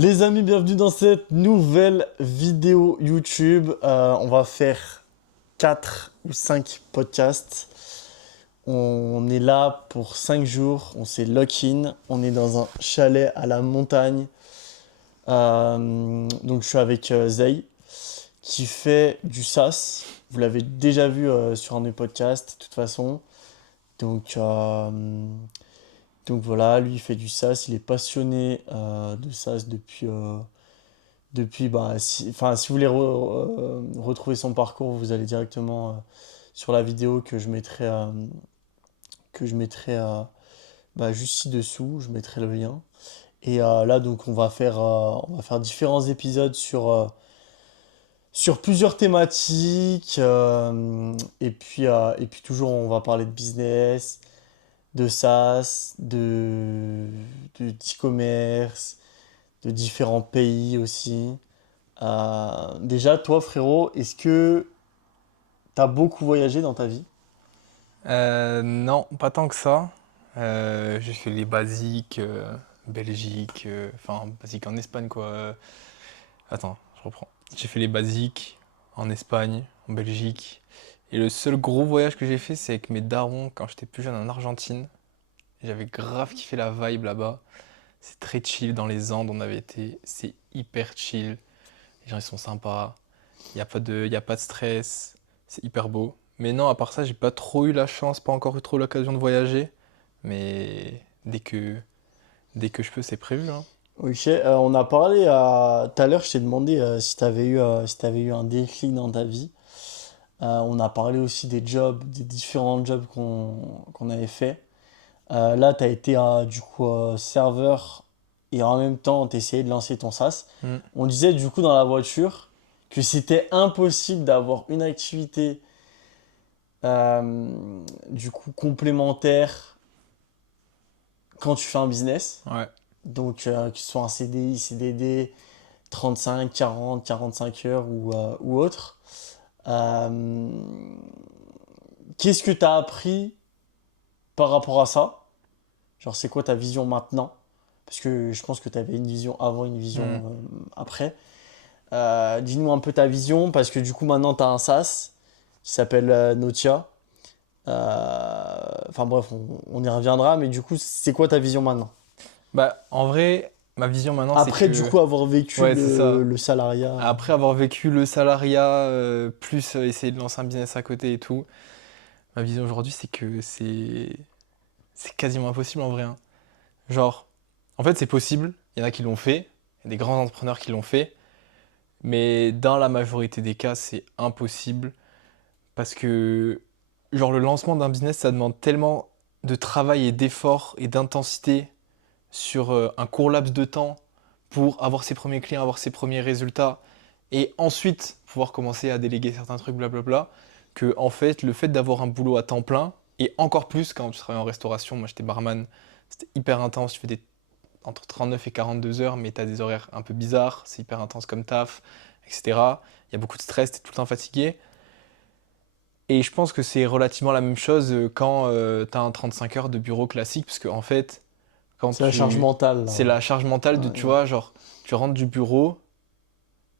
Les amis, bienvenue dans cette nouvelle vidéo YouTube. On va faire 4 ou 5 podcasts. On est là pour 5 jours, on s'est lock-in. On est dans un chalet à la montagne. Donc je suis avec Zay qui fait du SaaS. Vous l'avez déjà vu sur un des podcasts de toute façon. Donc, euh, donc voilà, lui il fait du SaaS. Il est passionné de SaaS depuis, si vous voulez retrouver son parcours, vous allez directement sur la vidéo que je mettrai juste ci-dessous, je mettrai le lien. Et là, donc, on va faire différents épisodes sur plusieurs thématiques. Et puis toujours, on va parler de business, de SaaS, d'e-commerce, de différents pays aussi. Déjà, toi, frérot, est-ce que t'as beaucoup voyagé dans ta vie? Non, pas tant que ça. J'ai fait les basiques, Belgique, enfin basiques en Espagne quoi. Attends, je reprends. J'ai fait les basiques en Espagne, en Belgique. Et le seul gros voyage que j'ai fait, c'est avec mes darons quand j'étais plus jeune en Argentine. J'avais grave kiffé la vibe là-bas. C'est très chill dans les Andes, on avait été. C'est hyper chill. Les gens ils sont sympas. Y a pas de stress. C'est hyper beau. Mais non, à part ça, j'ai pas trop eu la chance, pas encore eu trop l'occasion de voyager. Mais dès que je peux, c'est prévu, hein. Ok, on a parlé tout à l'heure, je t'ai demandé si t'avais eu un déclic dans ta vie. On a parlé aussi des jobs, des différents jobs qu'on avait fait. Là, tu as été du coup serveur et en même temps, tu essayé de lancer ton SaaS. Mm. On disait du coup dans la voiture que c'était impossible d'avoir une activité du coup complémentaire quand tu fais un business. Ouais. Donc, que ce soit un CDI, CDD, 35, 40, 45 heures ou autre. Euh, Qu'est-ce que tu as appris par rapport à ça? Genre, c'est quoi ta vision maintenant? Parce que je pense que tu avais une vision avant, une Mm. vision après. Dis-nous un peu ta vision, parce que du coup, maintenant, tu as un SaaS qui s'appelle Notia. Enfin bref, on y reviendra, mais du coup, c'est quoi ta vision maintenant? Bah, en vrai, ma vision maintenant, c'est Après, du que. coup, avoir vécu Ouais, c'est le, ça. le salariat. Après avoir vécu le salariat, plus essayer de lancer un business à côté et tout, ma vision aujourd'hui, c'est que c'est quasiment impossible en vrai, hein. Genre, en fait, c'est possible. Il y en a qui l'ont fait. Il y a des grands entrepreneurs qui l'ont fait. Mais dans la majorité des cas, c'est impossible parce que, genre, le lancement d'un business, ça demande tellement de travail et d'effort et d'intensité sur un court laps de temps pour avoir ses premiers clients, avoir ses premiers résultats et ensuite pouvoir commencer à déléguer certains trucs, blablabla, que, en fait, le fait d'avoir un boulot à temps plein et encore plus quand tu travailles en restauration, moi j'étais barman, c'était hyper intense, tu fais entre 39 et 42 heures, mais tu as des horaires un peu bizarres, c'est hyper intense comme taf, etc. Il y a beaucoup de stress, tu es tout le temps fatigué. Et je pense que c'est relativement la même chose quand tu as un 35 heures de bureau classique, parce que en fait, quand C'est la charge tu... mentale, là. c'est la charge mentale de, Ouais, tu ouais. vois, genre, tu rentres du bureau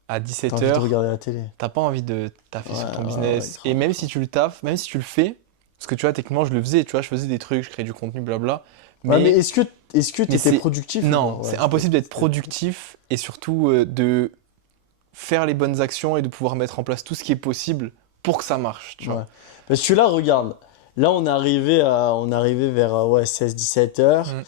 à T'as 17 envie de heures, regarder la télé. t'as pas envie de Ouais, taffer sur ton ouais, ouais, business. Et grave, même si grave. tu le taffes, même si tu le fais, parce que tu vois, techniquement, je le faisais, tu vois, je faisais des trucs, je créais du contenu, blabla, Ouais, mais mais est-ce que Mais t'étais c'est... productif ou pas? Non, Ouais, c'est impossible d'être c'était productif. productif et surtout de faire les bonnes actions et de pouvoir mettre en place tout ce qui est possible pour que ça marche, tu vois. Ouais. Parce que là, regarde. Là, on est arrivé vers ouais, 16-17 heures. Mm.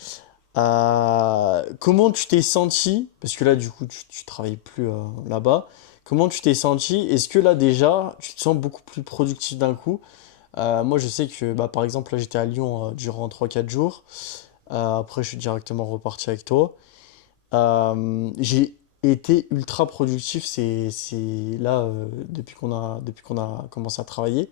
Comment tu t'es senti? Parce que là, du coup, tu travailles plus là-bas. Comment tu t'es senti? Est-ce que là, déjà, tu te sens beaucoup plus productif d'un coup? Moi, je sais que, bah, par exemple, là, j'étais à Lyon durant 3-4 jours. Après, je suis directement reparti avec toi. J'ai été ultra productif, c'est là, depuis qu'on a commencé à travailler.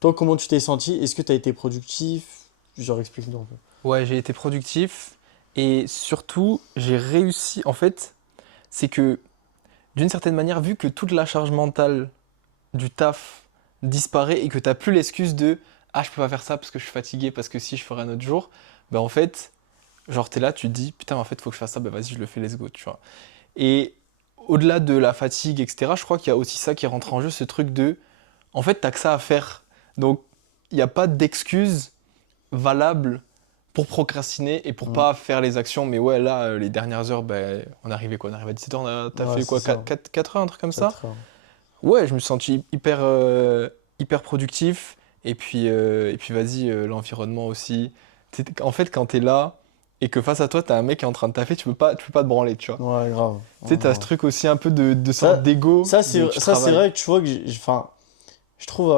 Toi, comment tu t'es senti? Est-ce que tu as été productif? Genre, explique-nous un peu. Ouais, j'ai été productif et surtout, j'ai réussi. En fait, c'est que d'une certaine manière, vu que toute la charge mentale du taf disparaît et que t'as plus l'excuse de ah, je peux pas faire ça parce que je suis fatigué, parce que si je ferai un autre jour, bah en fait, genre t'es là, tu te dis putain, en fait, faut que je fasse ça, bah vas-y, je le fais, let's go, tu vois. Et au-delà de la fatigue, etc., je crois qu'il y a aussi ça qui rentre en jeu, ce truc de, en fait, t'as que ça à faire. Donc, il n'y a pas d'excuse valable pour procrastiner et pour Mm. pas faire les actions. Mais ouais, là, les dernières heures, ben, on arrivait quoi? On arrive à 17h, t'as Ouais, fait c'est quoi? ça. 4 heures, un truc comme ça? 4 heures. Ouais, je me suis senti hyper productif. Et puis vas-y, l'environnement aussi. En fait, quand t'es là et que face à toi, t'as un mec qui est en train de taffer, tu peux pas te branler, tu vois. Ouais, grave. Tu sais, Ouais, t'as ce grave. truc aussi un peu de sorte Ça, d'ego, ça de tu c'est travailles. vrai que tu vois que enfin, je trouve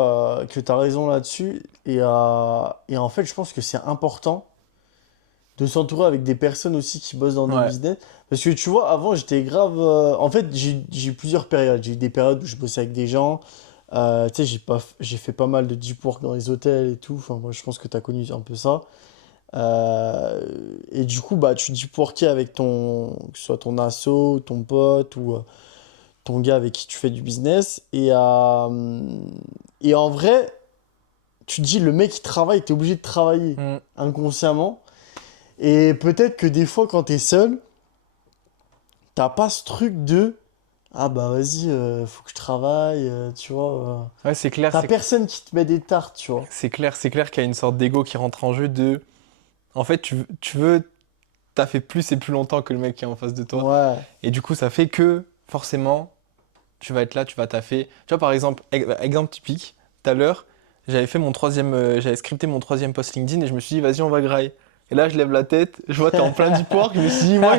que tu as raison là-dessus. Et en fait, je pense que c'est important de s'entourer avec des personnes aussi qui bossent dans des Ouais, business. Parce que tu vois, avant, j'étais grave. En fait, j'ai eu plusieurs périodes. J'ai eu des périodes où je bossais avec des gens. Tu sais, j'ai fait pas mal de deep work dans les hôtels et tout. Enfin, moi, je pense que tu as connu un peu ça. Euh, et du coup, bah, tu deep workais avec que ce soit ton asso, ton pote ou ton gars avec qui tu fais du business. Et en vrai, tu te dis, le mec qui travaille, t'es obligé de travailler mm, inconsciemment. Et peut-être que des fois, quand t'es seul, t'as pas ce truc de ah bah vas-y, faut que je travaille, tu vois. ouais, c'est clair, T'as personne qui te met des tartes, tu vois. c'est clair qu'il y a une sorte d'ego qui rentre en jeu de. En fait, tu veux taffer plus et plus longtemps que le mec qui est en face de toi. Ouais, Et du coup, ça fait que, forcément, tu vas être là, tu vas taffer. Tu vois, par exemple, exemple typique, tout à l'heure, j'avais scripté mon troisième post LinkedIn et je me suis dit, vas-y, on va grailler. Et là, je lève la tête, je vois, t'es en plein deep work, je me suis dit, moi,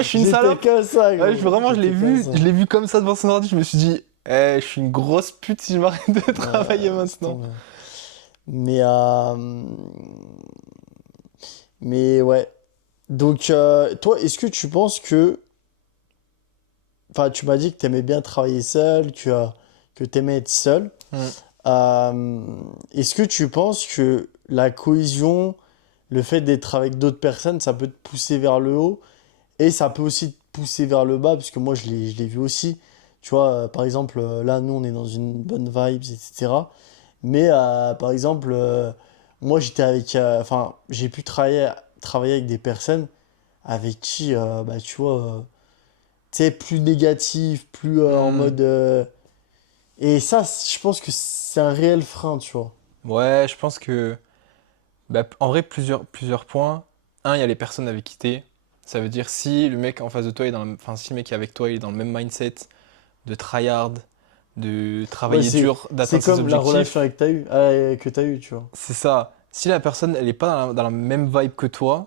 je suis une j'étais salope. comme ça, Ouais, gros. vraiment, je l'ai J'étais comme vu, ça. je l'ai vu comme ça devant son ordi, je me suis dit, je suis une grosse pute si je m'arrête de travailler C'est maintenant. tombé. Mais, mais ouais. Donc, toi, est-ce que tu penses que. Enfin, tu m'as dit que t'aimais bien travailler seul, que t'aimais être seul. Hmm. Euh, Est-ce que tu penses que la cohésion, le fait d'être avec d'autres personnes, ça peut te pousser vers le haut et ça peut aussi te pousser vers le bas, parce que moi je l'ai vu aussi. Tu vois, par exemple, là, nous, on est dans une bonne vibe, etc. Mais par exemple, moi, enfin, j'ai pu travailler avec des personnes avec qui, bah, tu vois, tu sais, plus négatif, plus en Hmm. mode. Et ça, je pense que c'est un réel frein, tu vois. Ouais, je pense que, bah, en vrai, plusieurs points. Un, il y a les personnes avec qui t'es. Ça veut dire si le mec en face de toi est enfin, si le mec qui est avec toi, il est dans le même mindset de tryhard, de Ouais, travailler dur, c'est d'atteindre ses comme la relation objectifs. que t'as eu, tu vois. C'est ça. Si la personne, elle est pas dans la même vibe que toi,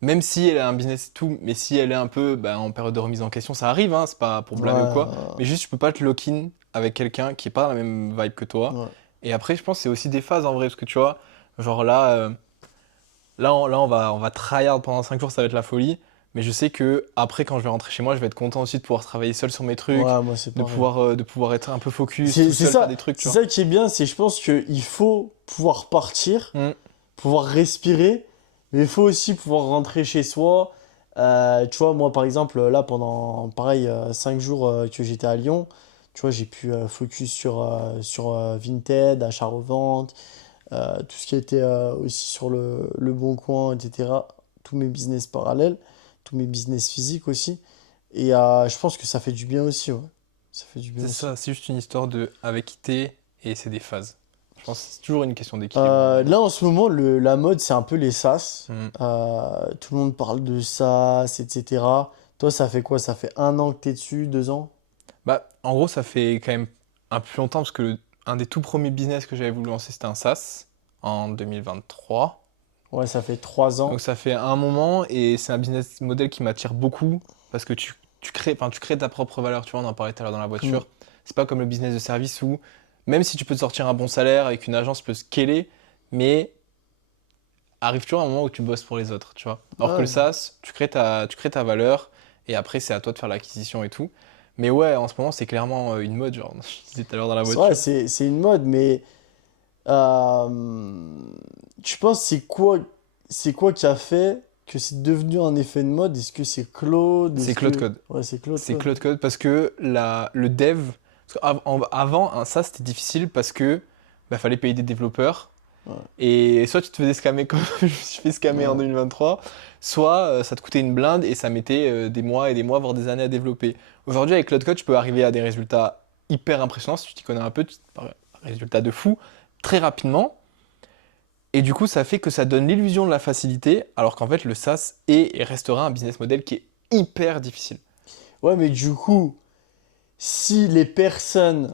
même si elle a un business et tout, mais si elle est un peu bah, en période de remise en question, ça arrive, hein, c'est pas pour Ouais, blâmer ou quoi, mais juste tu peux pas te lock-in avec quelqu'un qui est pas dans la même vibe que toi. ouais. Et après, je pense que c'est aussi des phases en vrai, parce que tu vois, genre là, on va tryhard pendant 5 jours, ça va être la folie. Mais je sais que après, quand je vais rentrer chez moi, je vais être content aussi de pouvoir travailler seul sur mes trucs, Ouais, moi, c'est de pareil. pouvoir, de pouvoir être un peu focus, C'est tout c'est seul, faire ça, des trucs, tu c'est vois. ça qui est bien, c'est je pense qu'il faut pouvoir partir, Mm. pouvoir respirer, mais il faut aussi pouvoir rentrer chez soi. Tu vois, moi, par exemple, là, pendant, pareil, 5 jours que j'étais à Lyon, tu vois, j'ai pu focus sur Vinted, achat-revente, tout ce qui était aussi sur le Bon Coin, etc. Tous mes business parallèles, tous mes business physiques aussi. Et je pense que ça fait du bien aussi, ouais. Ça fait du bien C'est aussi. ça, c'est juste une histoire de avec qui t'es et c'est des phases. Je pense que c'est toujours une question d'équilibre en vrai, hein. Là, en ce moment, la mode, c'est un peu les SaaS. Mm. Tout le monde parle de SaaS, etc. Toi, ça fait quoi? Ça fait 1 an que t'es dessus, 2 ans? Bah, en gros, ça fait quand même un peu plus longtemps parce que un des tout premiers business que j'avais voulu lancer, c'était un SaaS en 2023. Ouais, ça fait 3 ans. Donc ça fait un moment et c'est un business model qui m'attire beaucoup parce que enfin, tu crées ta propre valeur, tu vois, on en parlait tout à l'heure dans la Hmm. voiture. C'est pas comme le business de service où même si tu peux te sortir un bon salaire avec une agence, tu peux scaler, mais arrive toujours un moment où tu bosses pour les autres, tu vois. Alors que le Ouais, SaaS, tu crées ta valeur et après c'est à toi de faire l'acquisition et tout. Mais ouais, en ce moment c'est clairement une mode, genre je disais tout à l'heure dans la c'est vrai, voiture. c'est une mode, mais euh, tu penses c'est quoi qui a fait que c'est devenu un effet de mode? Est-ce que c'est Claude? C'est Est-ce Cloud que. Code. Ouais, c'est Claude, C'est quoi. Cloud Code parce que le dev, parce qu'avant un SaaS c'était difficile parce que bah, fallait payer des développeurs Ouais. Et soit tu te faisais scammer comme je me suis fait scammer en Ouais. 2023, soit ça te coûtait une blinde et ça mettait des mois et des mois, voire des années à développer. Aujourd'hui, avec Cloud Code, tu peux arriver à des résultats hyper impressionnants. Si tu t'y connais un peu, un résultat de fou, très rapidement. Et du coup, ça fait que ça donne l'illusion de la facilité, alors qu'en fait, le SaaS est et restera un business model qui est hyper difficile. Ouais, mais du coup, si les personnes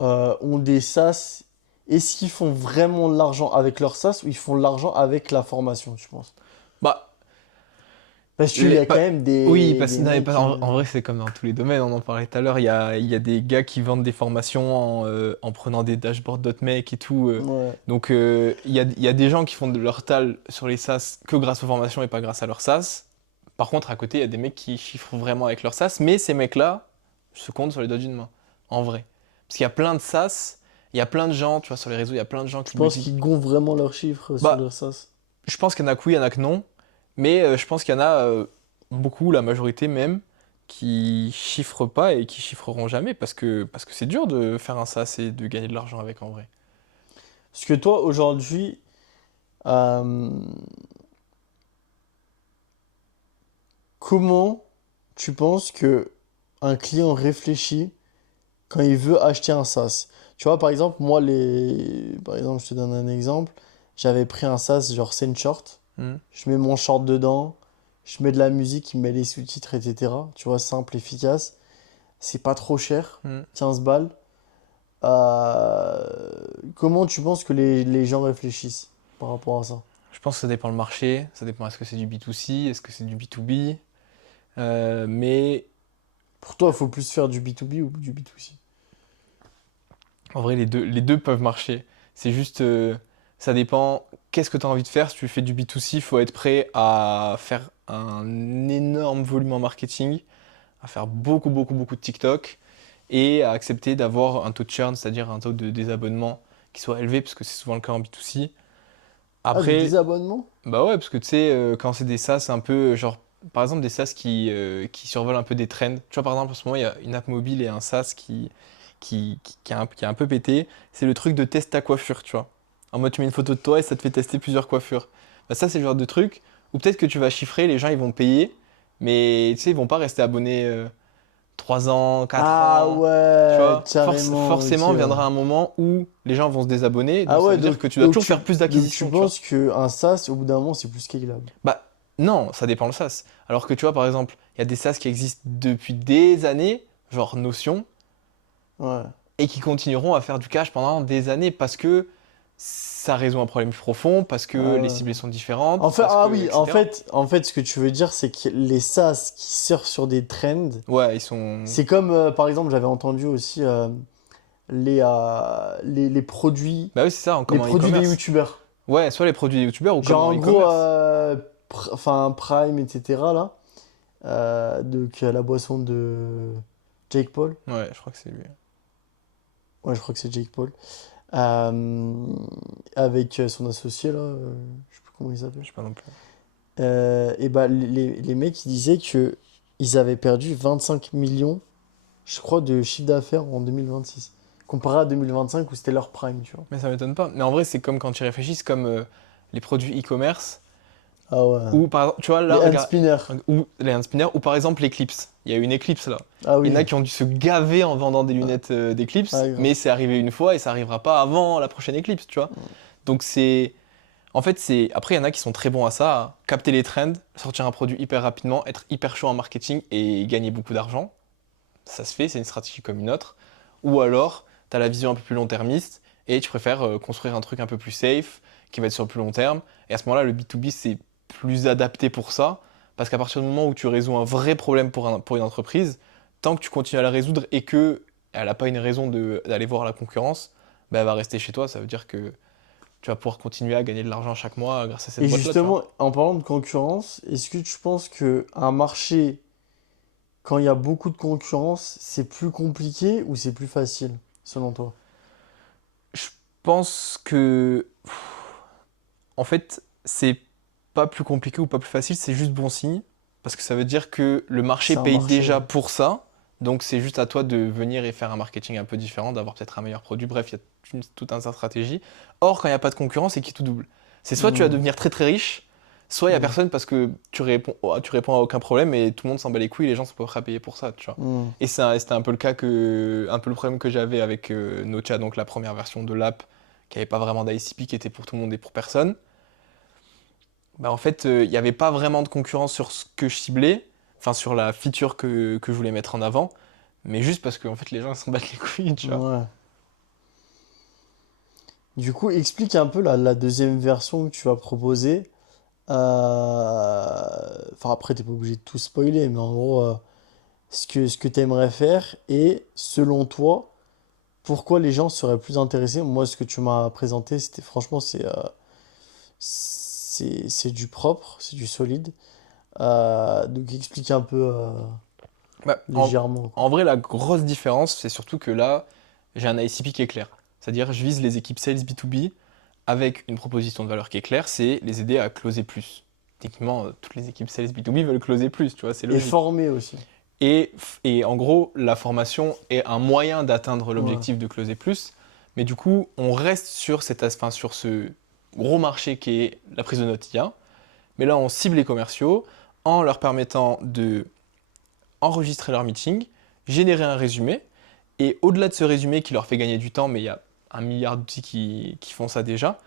ont des SaaS, est-ce qu'ils font vraiment de l'argent avec leur SaaS ou ils font de l'argent avec la formation, tu penses? Bah, Parce qu'il y a quand même oui, des non, mais mecs en vrai, c'est comme dans tous les domaines, on en parlait tout à l'heure. Il y a des gars qui vendent des formations en prenant des dashboards .make et tout. Ouais. Donc, il y a des gens qui font de leur tal sur les SaaS que grâce aux formations et pas grâce à leur SaaS. Par contre, à côté, il y a des mecs qui chiffrent vraiment avec leur SaaS, mais ces mecs-là se comptent sur les doigts d'une main, en vrai. Parce qu'il y a plein de SaaS, il y a plein de gens, tu vois, sur les réseaux, il y a plein de gens Je qui pense multiplient. qu'ils gonflent vraiment leurs chiffres sur Bah, leur SaaS. je pense qu'il y en a que oui, il y en a que non. Mais je pense qu'il y en a beaucoup, la majorité même, qui chiffrent pas et qui chiffreront jamais parce que c'est dur de faire un SaaS et de gagner de l'argent avec en vrai. Parce que toi, aujourd'hui, euh, comment tu penses que un client réfléchit quand il veut acheter un SaaS? Tu vois, par exemple, par exemple, je te donne un exemple. J'avais pris un SaaS genre Short. Hmm, Je mets mon short dedans. Je mets de la musique, il met les sous-titres, etc. Tu vois, simple, efficace. C'est pas trop cher. hmm. 15 balles. Euh, Comment tu penses que les gens réfléchissent par rapport à ça? Je pense que ça dépend le marché, ça dépend est-ce que c'est du B2C, est-ce que c'est du B2B. Mais Pour toi, il faut plus faire du B2B ou du B2C? en vrai, les deux peuvent marcher. C'est juste, ça dépend qu'est-ce que tu as envie de faire. Si tu fais du B2C, il faut être prêt à faire un énorme volume en marketing, à faire beaucoup, beaucoup, beaucoup de TikTok et à accepter d'avoir un taux de churn, c'est-à-dire un taux de désabonnement qui soit élevé, parce que c'est souvent le cas en B2C. Ah, de Après, désabonnement? bah ouais, parce que tu sais, quand c'est des SaaS un peu, genre, par exemple, des SaaS qui survolent un peu des trends. Tu vois, par exemple, en ce moment, il y a une app mobile et un SaaS qui a un peu pété. C'est le truc de teste ta coiffure, tu vois. En mode, tu mets une photo de toi et ça te fait tester plusieurs coiffures. Bah, ça, c'est le genre de truc où peut-être que tu vas chiffrer, les gens, ils vont payer, mais tu sais, ils vont pas rester abonnés 3 ans, 4 Ah ans. Tu ouais, vois, carrément, ok, forcément ouais. viendra un moment où les gens vont se désabonner, donc Ah ça ouais, veut dire que tu dois toujours faire plus donc tu d'acquisitions, tu vois. penses qu'un SaaS, au bout d'un moment, c'est plus scalable. Bah non, ça dépend le SaaS. Alors que tu vois, par exemple, il y a des SaaS qui existent depuis des années, genre Notion, Ouais. et qui continueront à faire du cash pendant des années parce que ça résout un problème plus profond, parce Ah que les ouais. ciblées sont différentes, En fait, parce ah que, oui, etc. en fait, ce que tu veux dire, c'est que les SaaS qui surfent sur des trends, Ouais, ils sont. c'est comme, par exemple, j'avais entendu aussi Bah oui, c'est ça, les comme en produits des e-commerce. youtubeurs. Ouais, soit les produits des youtubeurs ou comme Genre, en en gros, e-commerce. enfin, Prime, etc., là, donc la boisson de Jake Paul. Ouais, je crois que c'est lui. Ouais, je crois que c'est Jake Paul. Euh, Avec son associé, là, je sais plus comment il s'appelle. Je sais pas non plus. Et bah, les mecs, ils disaient que ils avaient perdu 25 millions, je crois, de chiffre d'affaires en 2026. Comparé à 2025 où c'était leur prime, tu vois. Mais ça m'étonne pas. Mais en vrai, c'est comme quand tu réfléchis, c'est comme les produits e-commerce. Ah ouais. Ou par exemple, tu vois, là, Les hand regarde, spinners. ou les hand spinners, ou par exemple l'Eclipse. Il y a eu une Eclipse là. Ah Il y en oui. a qui ont dû se gaver en vendant des lunettes d'Eclipse, Ah, grave. mais c'est arrivé une fois et ça arrivera pas avant la prochaine Eclipse, tu vois. Donc c'est. En fait, c'est. Après, il y en a qui sont très bons à ça, à capter les trends, sortir un produit hyper rapidement, être hyper chaud en marketing et gagner beaucoup d'argent. Ça se fait, c'est une stratégie comme une autre. Ou alors, tu as la vision un peu plus long-termiste et tu préfères construire un truc un peu plus safe, qui va être sur le plus long terme. Et à ce moment-là, le B2B, c'est plus adapté pour ça. Parce qu'à partir du moment où tu résous un vrai problème pour une entreprise, tant que tu continues à la résoudre et que elle n'a pas une raison d'aller voir la concurrence, bah, elle va rester chez toi. Ça veut dire que tu vas pouvoir continuer à gagner de l'argent chaque mois grâce à cette Et boîte-là, tu vois. justement, en parlant de concurrence, est-ce que tu penses que un marché, quand il y a beaucoup de concurrence, c'est plus compliqué ou c'est plus facile, selon toi? Je pense que, en fait, c'est pas plus compliqué ou pas plus facile, c'est juste bon signe. Parce que ça veut dire que le marché C'est un paye marché, déjà ouais. pour ça. Donc c'est juste à toi de venir et faire un marketing un peu différent, d'avoir peut-être un meilleur produit. Bref, il y a tout un tas de stratégies. Or, quand il n'y a pas de concurrence, c'est qui tout double. C'est soit tu vas Hmm. devenir très très riche, soit il n'y a Hmm. personne parce que tu réponds à aucun problème et tout le monde s'en bat les couilles et les gens sont pas prêts à payer pour ça, tu vois. Hmm. Et c'était un peu le cas un peu le problème que j'avais avec Nocha, donc la première version de l'app qui n'avait pas vraiment d'ICP, qui était pour tout le monde et pour personne. Bah, en fait, il n'y avait pas vraiment de concurrence sur ce que je ciblais, enfin sur la feature que je voulais mettre en avant, mais juste parce que en fait, les gens ils s'en battent les couilles, tu vois. Ouais. Du coup, explique un peu la deuxième version que tu vas proposer. Enfin, après, t'es pas obligé de tout spoiler, mais en gros, ce que tu aimerais faire et selon toi, pourquoi les gens seraient plus intéressés. Moi, ce que tu m'as présenté, c'était franchement, c'est du propre, c'est du solide. Donc, explique un peu Bah, légèrement, quoi. en vrai, la grosse différence, c'est surtout que là, j'ai un ICP qui est clair. C'est-à-dire, je vise les équipes sales B2B avec une proposition de valeur qui est claire, c'est les aider à closer plus. Techniquement, toutes les équipes sales B2B veulent closer plus, tu vois, c'est Et logique. former aussi. Et en gros, la formation est un moyen d'atteindre Ouais. l'objectif de closer plus, mais du coup, on reste sur, enfin, sur ce gros marché qui est la prise de notes IA, mais là, on cible les commerciaux en leur permettant de enregistrer leur meeting, générer un résumé, et au-delà de ce résumé qui leur fait gagner du temps, mais il y a un milliard d'outils qui font ça déjà,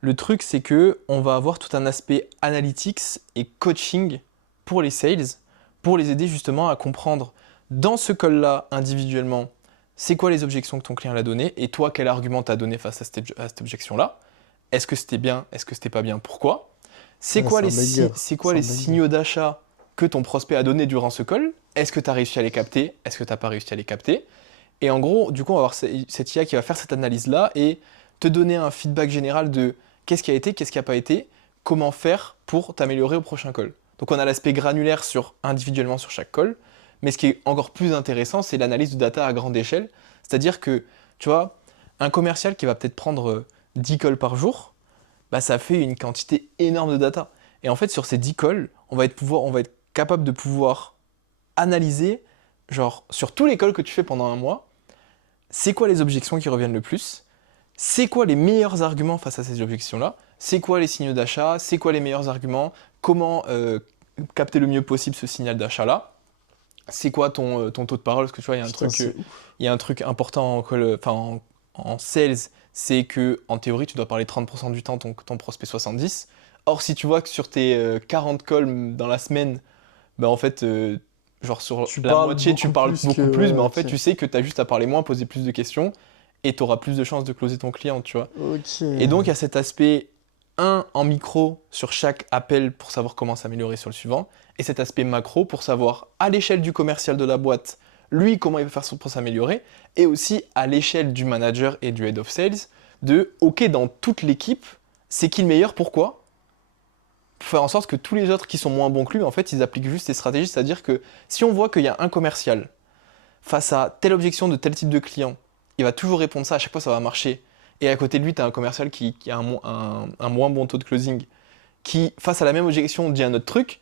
le truc c'est que on va avoir tout un aspect analytics et coaching pour les sales, pour les aider justement à comprendre dans ce call-là individuellement, c'est quoi les objections que ton client a données, et toi quel argument t'as donné face à cette objection-là. Est-ce que c'était bien, est-ce que c'était pas bien, pourquoi? Ouais, c'est un banger. C'est quoi C'est un les banger. signaux d'achat que ton prospect a donné durant ce call? Est-ce que tu as réussi à les capter? Est-ce que tu n'as pas réussi à les capter? Et en gros, du coup, on va avoir cette IA qui va faire cette analyse-là et te donner un feedback général de qu'est-ce qui a été, qu'est-ce qui n'a pas été, comment faire pour t'améliorer au prochain call. Donc on a l'aspect granulaire individuellement sur chaque call, mais ce qui est encore plus intéressant, c'est l'analyse de data à grande échelle. C'est-à-dire que, tu vois, un commercial qui va peut-être prendre 10 calls par jour, bah, ça fait une quantité énorme de data. Et en fait, sur ces 10 calls, on va être capable de pouvoir analyser, genre, sur tous les calls que tu fais pendant un mois, c'est quoi les objections qui reviennent le plus, c'est quoi les meilleurs arguments face à ces objections-là, c'est quoi les signaux d'achat, c'est quoi les meilleurs arguments, comment capter le mieux possible ce signal d'achat-là, c'est quoi ton taux de parole, parce que tu vois, Putain, c'est ouf. il y a un truc important en sales, c'est que en théorie, tu dois parler 30% du temps, ton prospect 70%. Or, si tu vois que sur tes 40 calls dans la semaine, bah en fait, genre sur Tu la parles moitié, tu beaucoup parles plus que... beaucoup plus, mais Ouais, en fait, ok. tu sais que tu as juste à parler moins, poser plus de questions, et tu auras plus de chances de closer ton client, tu vois. Ok. Et donc, il y a cet aspect, un, en micro, sur chaque appel pour savoir comment s'améliorer sur le suivant, et cet aspect macro pour savoir, à l'échelle du commercial de la boîte, lui, comment il va faire pour s'améliorer, et aussi à l'échelle du manager et du head of sales, de, OK, dans toute l'équipe, c'est qui le meilleur, pourquoi? Pour faire en sorte que tous les autres qui sont moins bons que lui, en fait, ils appliquent juste ces stratégies, c'est-à-dire que si on voit qu'il y a un commercial face à telle objection de tel type de client, il va toujours répondre ça, à chaque fois ça va marcher. Et à côté de lui, tu as un commercial qui a un moins bon taux de closing, qui, face à la même objection, dit un autre truc.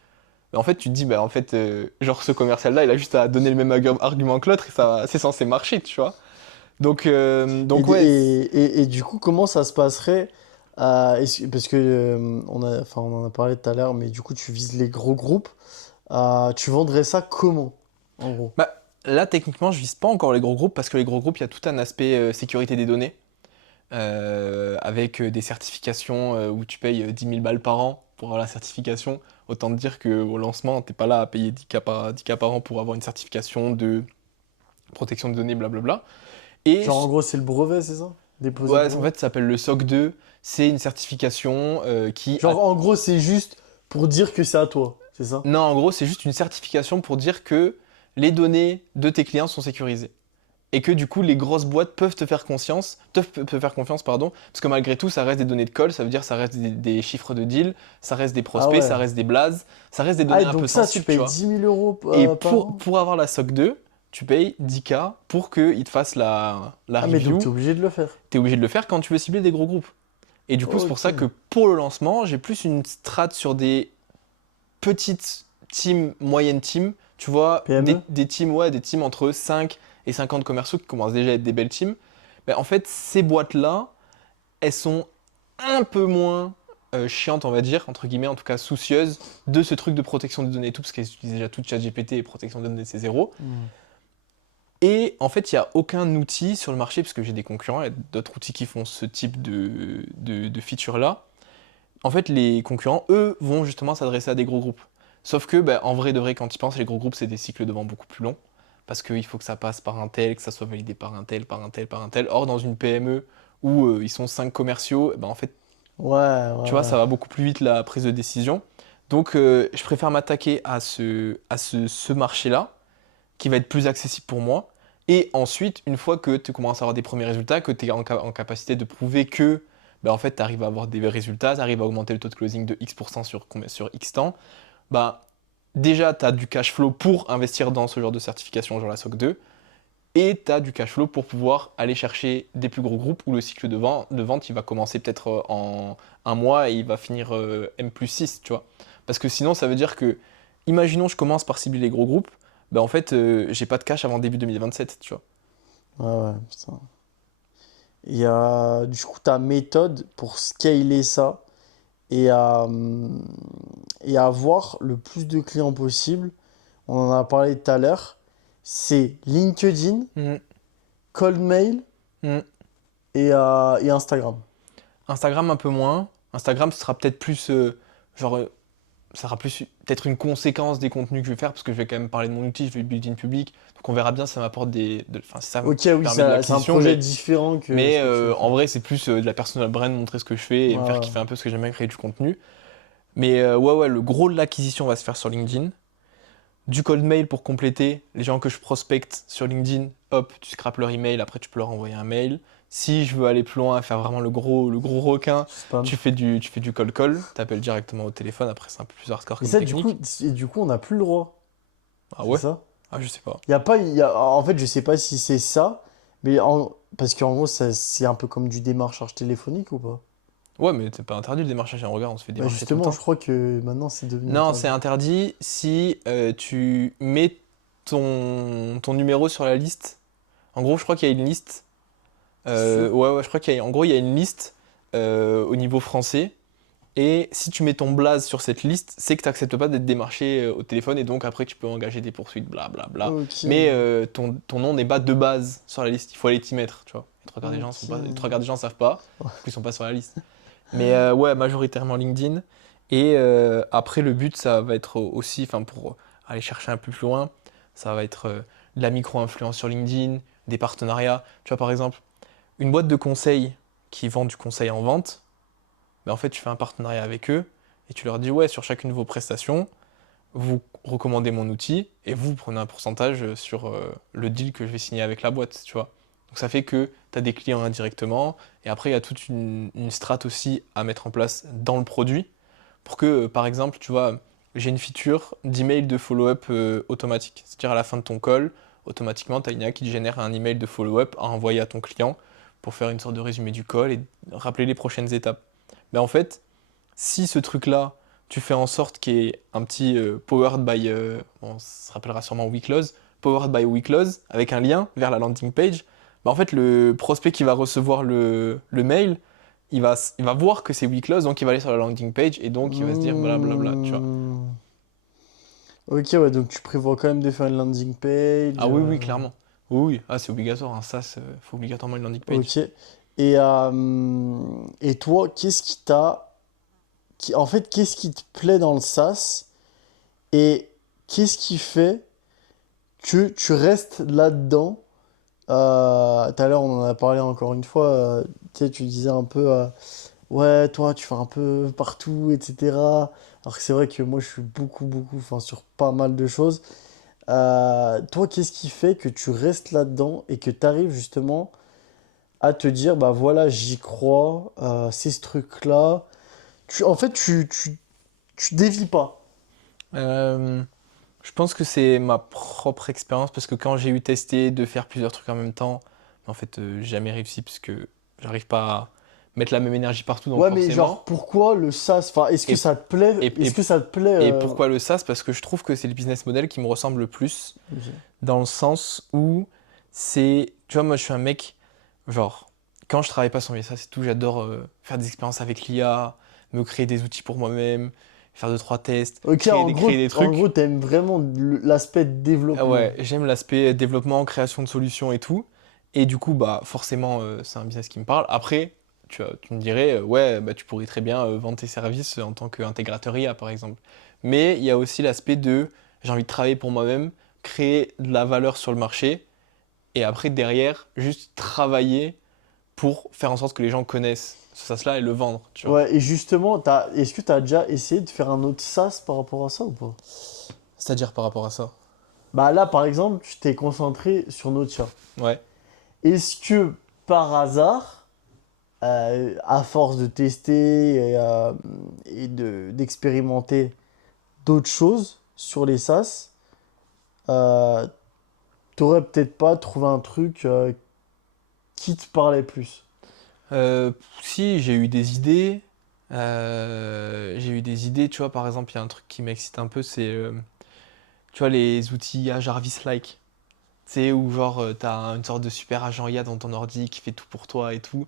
En fait, tu te dis, bah, en fait, genre ce commercial-là, il a juste à donner le même argument que l'autre et ça, c'est censé marcher, tu vois. Et, Donc ouais, et du coup, comment ça se passerait parce que enfin, on en a parlé tout à l'heure, mais du coup, tu vises les gros groupes. Tu vendrais ça comment, en gros? bah, là, techniquement, je vise pas encore les gros groupes parce que les gros groupes, il y a tout un aspect sécurité des données. Avec des certifications où tu payes 10 000 balles par an pour avoir la certification. Autant te dire qu'au lancement, t'es pas là à payer 10 K par an pour avoir une certification de protection de données, blablabla. Et Genre, en gros, c'est le brevet, c'est ça? Déposer le ouais, en brevet? fait, ça s'appelle le SOC 2. C'est une certification qui a... Genre, en gros, c'est juste pour dire que c'est à toi, c'est ça? Non, en gros, c'est juste une certification pour dire que les données de tes clients sont sécurisées. Et que du coup, les grosses boîtes peuvent te faire confiance, pardon, parce que malgré tout, ça reste des données de call, ça veut dire ça reste des chiffres de deal, ça reste des Ah prospects, ça ouais. reste des blazes, ça reste des Ah, données et un peu donc ça, tu sensibles, tu payes vois. 10 000 € Et par an? pour avoir la SOC 2, tu payes 10K pour qu'ils te fassent la Ah, mais donc, t'es review. obligé de le faire. Tu es obligé de le faire quand tu veux cibler des gros groupes. Et du coup, c'est pour Ok. ça que pour le lancement, j'ai plus une strat sur des petites teams, moyennes teams, tu vois, PME? des teams, ouais, des teams entre 5 et 50 commerciaux qui commencent déjà à être des belles teams. Ben, en fait, ces boîtes-là, elles sont un peu moins chiantes, on va dire, entre guillemets, en tout cas soucieuses de ce truc de protection des données et tout, parce qu'elles utilisent déjà tout ChatGPT et protection des données, c'est zéro. Hmm. Et en fait, il n'y a aucun outil sur le marché, parce que j'ai des concurrents, il y a d'autres outils qui font ce type de feature-là. En fait, les concurrents, eux, vont justement s'adresser à des gros groupes. Sauf que, bah, en vrai de vrai, quand ils pensent, les gros groupes, c'est des cycles de vente beaucoup plus longs. Parce qu'il faut que ça passe par un tel, que ça soit validé par un tel, par un tel, par un tel. Or, dans une PME où ils sont 5 commerciaux, eh ben, en fait, Ouais, tu vois, ouais, ça va beaucoup plus vite la prise de décision. Donc, je préfère m'attaquer à ce marché-là, qui va être plus accessible pour moi. Et ensuite, une fois que tu commences à avoir des premiers résultats, que tu es en capacité de prouver que bah, en fait, tu arrives à avoir des résultats, tu arrives à augmenter le taux de closing de X% sur X temps, bah, déjà, tu as du cash flow pour investir dans ce genre de certification, genre la SOC 2, et tu as du cash flow pour pouvoir aller chercher des plus gros groupes où le cycle de vente il va commencer peut-être en un mois et il va finir M+6, tu vois. Parce que sinon, ça veut dire que, imaginons, je commence par cibler les gros groupes, bah en fait, j'ai pas de cash avant début 2027, tu vois. ouais, ouais, putain. Il y a du coup ta méthode pour scaler ça et et avoir le plus de clients possible. On en a parlé tout à l'heure. C'est LinkedIn, Mhm. cold mail Mhm. et Instagram. Instagram un peu moins. Instagram, ce sera peut-être plus, genre, ça sera plus peut-être une conséquence des contenus que je vais faire parce que je vais quand même parler de mon outil, je vais build in public. Donc on verra bien si ça m'apporte enfin, si ça me Ok, oui, permet de c'est un l'acquisition, projet mais différent que Mais ce que tu veux en faire. vrai, c'est plus de la personal brand, montrer ce que je fais et Ouais, me faire ouais. kiffer un peu parce que j'aime bien créer du contenu. Mais ouais, ouais, le gros de l'acquisition va se faire sur LinkedIn. Du cold mail pour compléter, les gens que je prospecte sur LinkedIn, hop, tu scrapes leur email, après tu peux leur envoyer un mail. Si je veux aller plus loin, faire vraiment le gros requin, Spam. tu fais du cold call, t'appelles directement au téléphone, après c'est un peu plus hardcore Et comme ça, technique. du coup, on n'a plus le droit. Ah C'est ouais? ça? Ah, je sais pas. Il y a pas, en fait, je sais pas si c'est ça, parce qu'en gros, c'est un peu comme du démarchage téléphonique ou pas? Ouais, mais c'est pas interdit le démarchage, hein, regarde, on se fait Bah démarcher tout le justement, je temps. crois que maintenant, c'est devenu Non, c'est interdit. interdit si tu mets ton numéro sur la liste. En gros, je crois qu'il y a une liste. T'es sûr? Ouais, ouais, je crois en gros, il y a une liste au niveau français. Et si tu mets ton blaze sur cette liste, c'est que tu n'acceptes pas d'être démarché au téléphone et donc après tu peux engager des poursuites, blablabla. Mais Ok, ton nom n'est pas de base sur la liste, il faut aller t'y mettre, tu vois. Les trois quarts des gens sont pas, les trois ok. quarts des gens savent pas, du coup ils sont pas sur la liste. Mais ouais, majoritairement LinkedIn. Et après, le but, ça va être aussi, enfin, pour aller chercher un peu plus loin, ça va être de la micro-influence sur LinkedIn, des partenariats. Tu vois, par exemple, une boîte de conseil qui vend du conseil en vente, ben, en fait, tu fais un partenariat avec eux et tu leur dis, ouais, sur chacune de vos prestations, vous recommandez mon outil et vous prenez un pourcentage sur le deal que je vais signer avec la boîte, tu vois. Donc ça fait que tu as des clients indirectement et après il y a toute une strat aussi à mettre en place dans le produit pour que, par exemple, tu vois, j'ai une feature d'email de follow-up automatique. C'est-à-dire à la fin de ton call, automatiquement, tu as une IA qui te génère un email de follow-up à envoyer à ton client pour faire une sorte de résumé du call et rappeler les prochaines étapes. Mais en fait, si ce truc-là, tu fais en sorte qu'il y ait un petit powered by, on se rappellera sûrement WeClose, powered by WeClose, avec un lien vers la landing page, bah en fait, le prospect qui va recevoir le mail, il va voir que c'est WeClose, donc il va aller sur la landing page, et donc il va se dire blablabla, tu vois. Hmm. Ok, ouais, donc tu prévois quand même de faire une landing page. Ah oui, oui, clairement. Oui, oui. Ah, c'est obligatoire, hein. Ça, il faut obligatoirement une landing page. Ok. Et toi, en fait, qu'est-ce qui te plaît dans le SaaS et qu'est-ce qui fait que tu restes là-dedans? Tout à l'heure, on en a parlé encore une fois. Tu sais, tu disais un peu, ouais, toi, tu fais un peu partout, etc. Alors que c'est vrai que moi, je suis beaucoup, enfin, sur pas mal de choses. Toi, qu'est-ce qui fait que tu restes là-dedans et que tu arrives justement à te dire, bah voilà, j'y crois, c'est ce truc-là. En fait, tu dévis pas. Euh, je pense que c'est ma propre expérience, parce que quand j'ai eu testé de faire plusieurs trucs en même temps, en fait, j'ai jamais réussi, parce que j'arrive pas à mettre la même énergie partout, donc Ouais, mais genre, forcément. pourquoi le SaaS? Enfin, est-ce que Et, ça te plaît? et, Est-ce et, que ça te plaît et pourquoi le SaaS? Parce que je trouve que c'est le business model qui me ressemble le plus, Ok. dans le sens où c'est. Tu vois, moi, je suis un mec, genre, quand je travaille pas sur mes SaaS et tout, j'adore faire des expériences avec l'IA, me créer des outils pour moi-même, faire deux, trois tests, Ok, créer des en gros, trucs. t'aimes vraiment l'aspect Ah ouais, développement. j'aime l'aspect développement, création de solutions et tout. Et du coup, bah forcément, c'est un business qui me parle. Après, tu me dirais, ouais, bah tu pourrais très bien vendre tes services en tant qu'intégrateur IA, par exemple. Mais il y a aussi l'aspect de, j'ai envie de travailler pour moi-même, créer de la valeur sur le marché, et après, derrière, juste travailler pour faire en sorte que les gens connaissent ce SaaS-là et le vendre, tu vois. Ouais, et justement, est-ce que t'as déjà essayé de faire un autre SaaS par rapport à ça ou pas? C'est-à-dire par rapport à ça. Bah là, par exemple, tu t'es concentré sur Notcha. Ouais. Est-ce que par hasard, à force de tester d'expérimenter d'autres choses sur les SaaS, euh, t'aurais peut-être pas trouvé un truc qui te parlait plus? Euh, Si, j'ai eu des idées. J'ai eu des idées, tu vois, par exemple, il y a un truc qui m'excite un peu, c'est, tu vois, les outils IA Jarvis-like. Tu sais, où genre, t'as une sorte de super agent IA dans ton ordi qui fait tout pour toi et tout.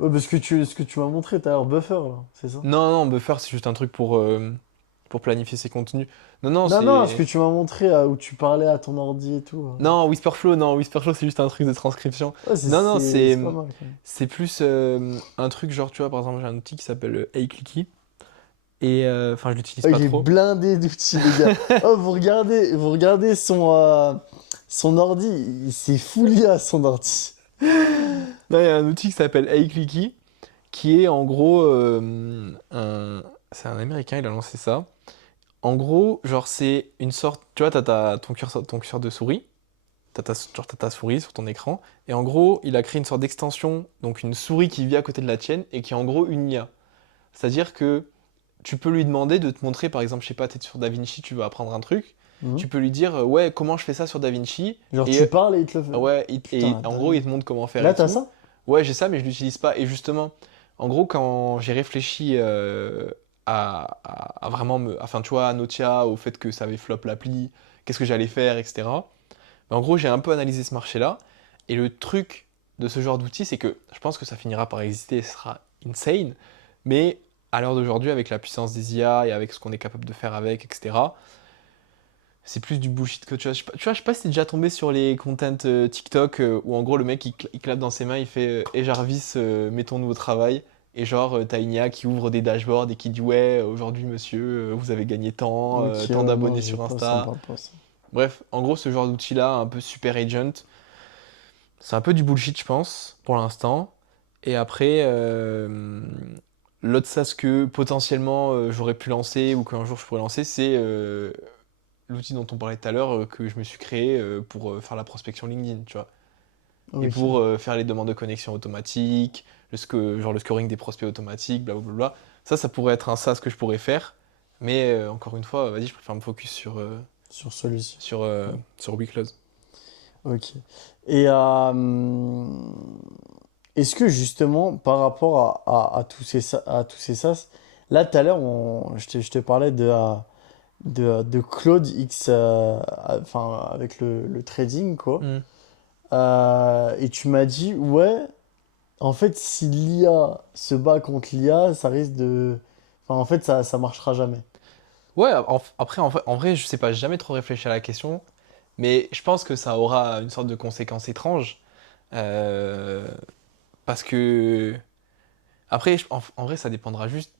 Ouais, parce que ce que tu m'as montré, t'as l'air buffer là, c'est ça? Non, non, Buffer, c'est juste un truc pour planifier ses contenus. Non, non, Non, non, ce que c'est... tu m'as montré où tu parlais à ton ordi et tout. Non, Whisperflow, c'est juste un truc de transcription. Ouais, Non, non, c'est pas mal quand même. c'est plus un truc, genre, tu vois, par exemple, j'ai un outil qui s'appelle Hey et enfin, je l'utilise Oh, pas il est trop. blindé d'outils, les gars. Oh, vous regardez son ordi, c'est fou l'IA son ordi. Non, il y a un outil qui s'appelle Hey qui est en gros c'est un Américain, il a lancé ça. En gros, genre c'est une sorte, tu vois, ton curseur de souris, t'as ta souris sur ton écran, et en gros, il a créé une sorte d'extension, donc une souris qui vit à côté de la tienne et qui est en gros une IA. C'est-à-dire que tu peux lui demander de te montrer, par exemple, je sais pas, t'es sur DaVinci, tu veux apprendre un truc, Mhm. tu peux lui dire, ouais, comment je fais ça sur DaVinci, Genre, et tu parles et il te le fait. ouais, Putain, et la en gros, il dingue. te montre comment faire Là, et t'as tout. ça? Ouais, j'ai ça, mais je l'utilise pas. Et justement, en gros, quand j'ai réfléchi à vraiment enfin, tu vois, à Notia, au fait que ça avait flop l'appli, qu'est-ce que j'allais faire, etc. Ben, en gros, j'ai un peu analysé ce marché-là. Et le truc de ce genre d'outil, c'est que je pense que ça finira par exister et ce sera insane. Mais à l'heure d'aujourd'hui, avec la puissance des IA et avec ce qu'on est capable de faire avec, etc., c'est plus du bullshit que tu vois, je sais pas si t'es déjà tombé sur les contents TikTok où en gros le mec il clappe dans ses mains, il fait Et Jarvis, mettons-nous au travail. Et genre, t'as une IA qui ouvre des dashboards et qui dit ouais, aujourd'hui monsieur, vous avez gagné tant, Ok, tant non, d'abonnés j'ai sur pas, ça me Insta. parle pas ça. Bref, en gros, ce genre d'outil-là, un peu super agent, c'est un peu du bullshit, je pense, pour l'instant. Et après, l'autre SaaS que potentiellement j'aurais pu lancer ou qu'un jour je pourrais lancer, c'est l'outil dont on parlait tout à l'heure que je me suis créé pour faire la prospection LinkedIn, tu vois. Et Ok. pour faire les demandes de connexion automatiques, genre le scoring des prospects automatiques, blablabla. Ça pourrait être un SaaS que je pourrais faire. Mais encore une fois, vas-y, je préfère me focus Sur celui-ci. sur, Ouais. sur WeClose. Ok. Et est-ce que justement, par rapport à à tous ces SaaS, là tout à l'heure, je te parlais de Claude X, enfin, avec le trading, quoi. Hmm. Et tu m'as dit, ouais, en fait, si l'IA se bat contre l'IA, ça risque de. Enfin, en fait, ça marchera jamais. Ouais, après, en vrai, je sais pas, j'ai jamais trop réfléchi à la question. Mais je pense que ça aura une sorte de conséquence étrange. Euh, Parce que. Après, en vrai, ça dépendra juste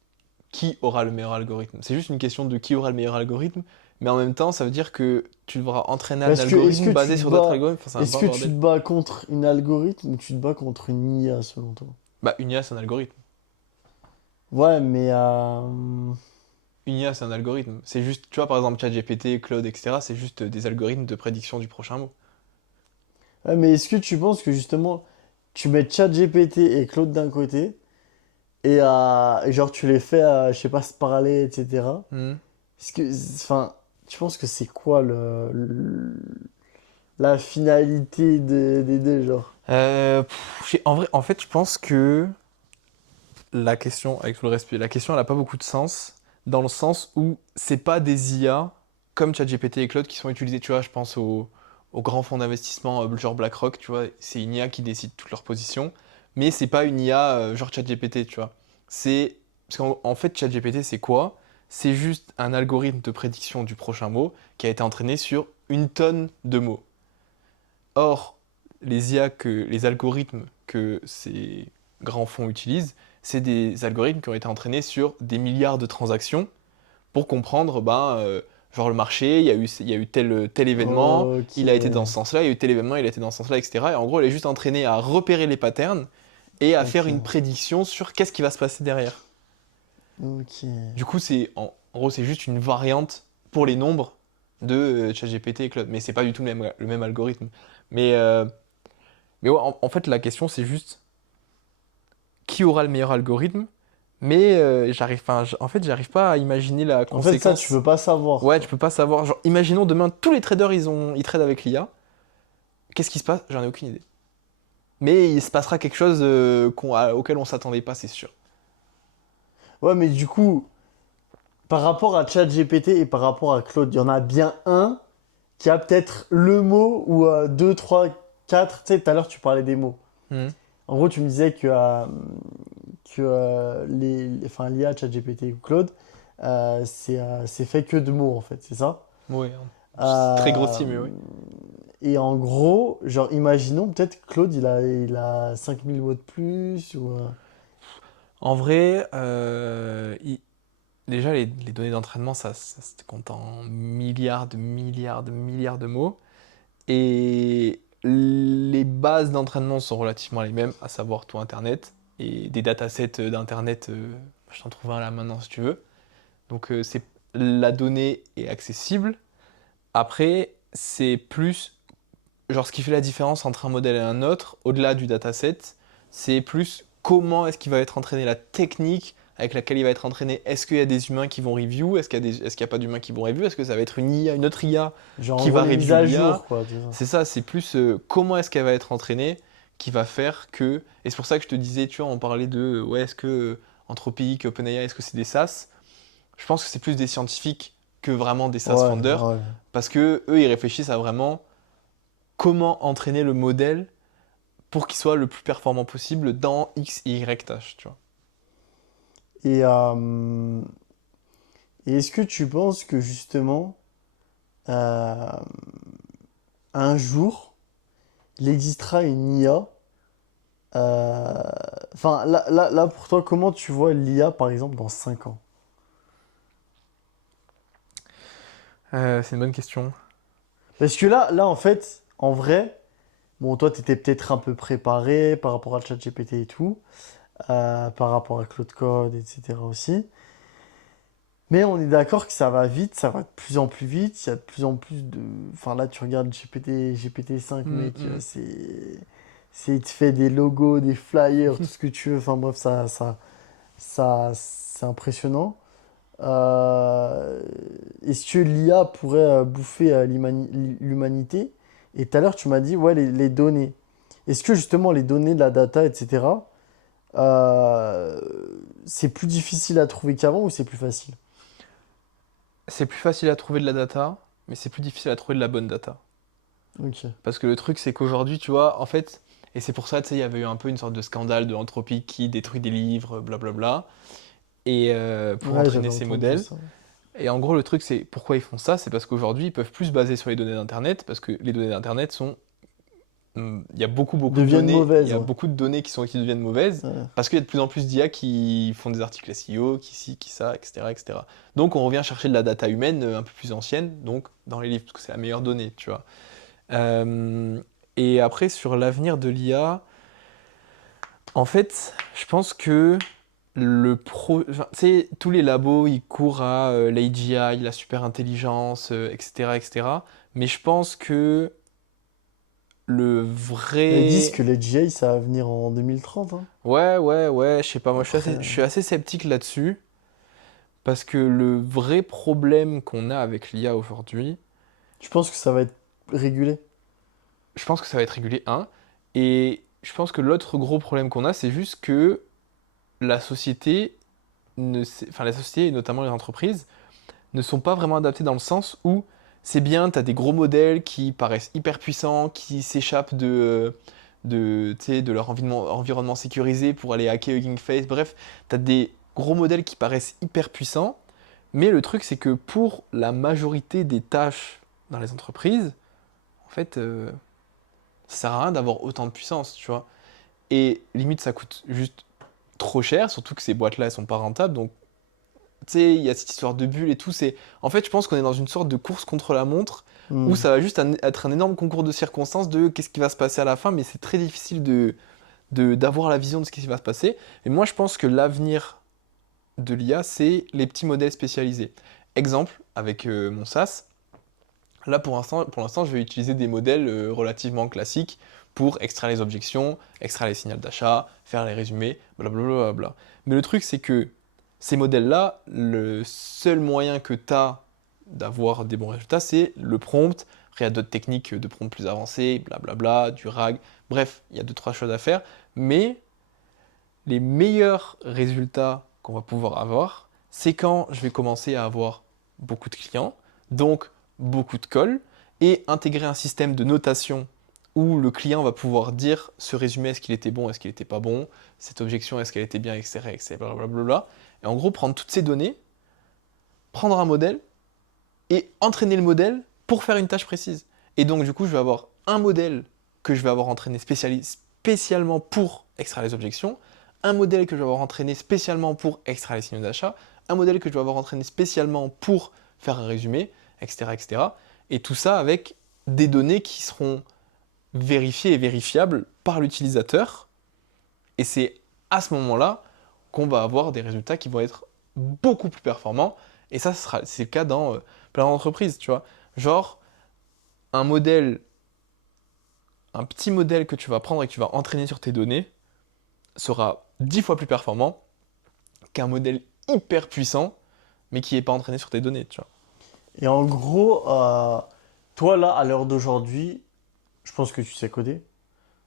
qui aura le meilleur algorithme. C'est juste une question de qui aura le meilleur algorithme, mais en même temps, ça veut dire que tu devras entraîner un Parce que, algorithme basé sur d'autres algorithmes. Enfin, c'est un est-ce peu un que tu te bordel. bats contre une algorithme ou tu te bats contre une IA, selon toi? Bah, une IA, c'est un algorithme. Ouais, mais Une IA, c'est un algorithme. C'est juste, tu vois, par exemple, ChatGPT, Claude, etc., c'est juste des algorithmes de prédiction du prochain mot. ouais, mais est-ce que tu penses que justement, tu mets ChatGPT et Claude d'un côté, et genre tu les fais, je sais pas, se parler, etc. Hmm. Est-ce que, enfin, tu penses que c'est quoi la finalité des deux, genre? En vrai, en fait, je pense que la question, avec tout le respect, la question, elle n'a pas beaucoup de sens, dans le sens où c'est pas des IA comme ChatGPT et Claude qui sont utilisés, tu vois, je pense aux grands fonds d'investissement, genre BlackRock, tu vois, c'est une IA qui décide toutes leurs positions, mais c'est pas une IA genre ChatGPT, tu vois. C'est, parce qu'en fait, ChatGPT, c'est quoi? C'est juste un algorithme de prédiction du prochain mot qui a été entraîné sur une tonne de mots. Or, les algorithmes que ces grands fonds utilisent, c'est des algorithmes qui ont été entraînés sur des milliards de transactions pour comprendre, genre le marché, il y a eu tel événement, Ok. il a été dans ce sens-là, il y a eu tel événement, il a été dans ce sensla, etc. Et en gros, elle est juste entraînée à repérer les patterns et à faire une Ok. prédiction sur qu'est-ce qui va se passer derrière. Ok. Du coup, en gros, c'est juste une variante pour les nombres de ChatGPT et Claude. Mais c'est pas du tout le même algorithme. Mais, euh, mais ouais, en fait, la question, c'est juste qui aura le meilleur algorithme. Mais en fait, j'arrive pas à imaginer la En fait, ça, tu conséquence. peux pas savoir, Ouais, tu quoi. peux pas savoir. Genre, imaginons demain, tous les traders, ils tradent avec l'IA. Qu'est-ce qui se passe? J'en ai aucune idée. Mais il se passera quelque chose auquel on s'attendait pas, c'est sûr. Ouais, mais du coup, par rapport à ChatGPT et par rapport à Claude, il y en a bien un qui a peut-être le mot ou deux, trois, quatre. Tu sais, tout à l'heure, tu parlais des mots. Hmm. En gros, tu me disais enfin, l'IA, ChatGPT ou Claude, c'est fait que de mots, en fait, c'est ça? Ouais, c'est très Euh, grossier, mais oui. et en gros, genre, imaginons, peut-être Claude, il a 5000 mots de plus, ou... En vrai, déjà, les données d'entraînement, ça se compte en milliards de milliards de milliards de mots. Et les bases d'entraînement sont relativement les mêmes, à savoir tout Internet. Et des datasets d'Internet, je t'en trouve un là maintenant si tu veux. Donc la donnée est accessible. Après, c'est plus, genre ce qui fait la différence entre un modèle et un autre, au-delà du dataset, c'est plus comment est-ce qu'il va être entraîné, la technique avec laquelle il va être entraîné. Est-ce qu'il y a des humains qui vont review? Est-ce qu'il n'y a pas d'humains qui vont review? Est-ce que ça va être une IA, une autre IA Genre, en qui gros, va les mises review à l'IA? jour, quoi, tout ça. C'est ça, c'est plus comment est-ce qu'elle va être entraînée qui va faire que. Et c'est pour ça que je te disais, tu vois, on parlait de ouais, est-ce que Anthropic, OpenAI, est-ce que c'est des SaaS? Je pense que c'est plus des scientifiques que vraiment des SaaS Ouais, founders ouais. parce que eux, ils réfléchissent à vraiment comment entraîner le modèle pour qu'il soit le plus performant possible dans X et Y tâches, tu vois. Et, et est-ce que tu penses que justement, euh, un jour, il existera une IA? euh, Enfin, là, pour toi, comment tu vois l'IA, par exemple, dans 5 ans? C'est une bonne question. Parce que là, en fait, en vrai, bon, toi, tu étais peut-être un peu préparé par rapport à ChatGPT et tout, par rapport à Claude Code, etc. aussi. Mais on est d'accord que ça va vite, ça va de plus en plus vite, il y a de plus en plus de... Enfin là, tu regardes GPT-5, Hmm, mec, hmm. il te fait des logos, des flyers, tout ce que tu veux. Enfin bref, c'est impressionnant. Est-ce que l'IA pourrait bouffer l'humanité? Et tout à l'heure, tu m'as dit, ouais, les données. Est-ce que justement les données de la data, etc., euh, c'est plus difficile à trouver qu'avant ou c'est plus facile? C'est plus facile à trouver de la data, mais c'est plus difficile à trouver de la bonne data. Ok. Parce que le truc, c'est qu'aujourd'hui, tu vois, en fait, et c'est pour ça, tu sais, il y avait eu un peu une sorte de scandale de Anthropic qui détruit des livres, blablabla, et pour Ouais, entraîner j'avais ces entendu modèles. ça. Et en gros, le truc, c'est pourquoi ils font ça, c'est parce qu'aujourd'hui, ils peuvent plus se baser sur les données d'Internet, parce que les données d'Internet sont il y a beaucoup, beaucoup de Deviennent données, il y mauvaises, a ouais. beaucoup de données qui deviennent mauvaises, Ouais. parce qu'il y a de plus en plus d'IA qui font des articles SEO, qui ci, qui ça, etc., etc. Donc on revient chercher de la data humaine un peu plus ancienne, donc dans les livres, parce que c'est la meilleure donnée, tu vois. Euh, et après, sur l'avenir de l'IA, en fait, je pense que enfin, tu sais, tous les labos, ils courent à l'AGI, la super intelligence, etc., etc. Mais je pense que le Mais ils disent vrai. que les GI, ça va venir en 2030, hein. Ouais, ouais, ouais, je sais pas, moi Après, je suis assez sceptique là-dessus, parce que le vrai problème qu'on a avec l'IA aujourd'hui, je pense que ça va être régulé. je pense que ça va être régulé, un, et je pense que l'autre gros problème qu'on a, c'est juste que la société, la société et notamment les entreprises ne sont pas vraiment adaptées dans le sens où c'est bien, tu as des gros modèles qui paraissent hyper puissants, qui s'échappent tu sais, de leur environnement sécurisé pour aller hacker Hugging Face. Bref, tu as des gros modèles qui paraissent hyper puissants, mais le truc c'est que pour la majorité des tâches dans les entreprises, en fait, ça sert à rien d'avoir autant de puissance, tu vois. Et limite, ça coûte juste trop cher, surtout que ces boîtes-là, elles sont pas rentables, donc tu sais, il y a cette histoire de bulle et tout. En fait, je pense qu'on est dans une sorte de course contre la montre où Hmm. ça va juste être un énorme concours de circonstances de qu'est-ce qui va se passer à la fin, mais c'est très difficile d'avoir la vision de ce qui va se passer. Et moi, je pense que l'avenir de l'IA, c'est les petits modèles spécialisés. Exemple, avec mon SaaS, là pour l'instant, je vais utiliser des modèles relativement classiques pour extraire les objections, extraire les signaux d'achat, faire les résumés, blablabla. Bla. Mais le truc, c'est que ces modèles-là, le seul moyen que tu as d'avoir des bons résultats, c'est le prompt. Après, il y a d'autres techniques de prompt plus avancées, blablabla, du RAG. Bref, il y a deux, trois choses à faire. Mais les meilleurs résultats qu'on va pouvoir avoir, c'est quand je vais commencer à avoir beaucoup de clients, donc beaucoup de calls, et intégrer un système de notation où le client va pouvoir dire ce résumé, est-ce qu'il était bon, est-ce qu'il n'était pas bon, cette objection, est-ce qu'elle était bien, etc., etc., blablabla. Et en gros, prendre toutes ces données, prendre un modèle et entraîner le modèle pour faire une tâche précise. Et donc, du coup, je vais avoir un modèle que je vais avoir entraîné spécialement pour extraire les objections, un modèle que je vais avoir entraîné spécialement pour extraire les signaux d'achat, un modèle que je vais avoir entraîné spécialement pour faire un résumé, etc., etc. Et tout ça avec des données qui seront vérifiées et vérifiables par l'utilisateur. Et c'est à ce moment-là qu'on va avoir des résultats qui vont être beaucoup plus performants. Et ça, c'est le cas dans plein d'entreprises, tu vois. Genre, un modèle, un petit modèle que tu vas prendre et que tu vas entraîner sur tes données sera 10 fois plus performant qu'un modèle hyper puissant, mais qui n'est pas entraîné sur tes données, tu vois. Et en gros, toi là, à l'heure d'aujourd'hui, je pense que tu sais coder,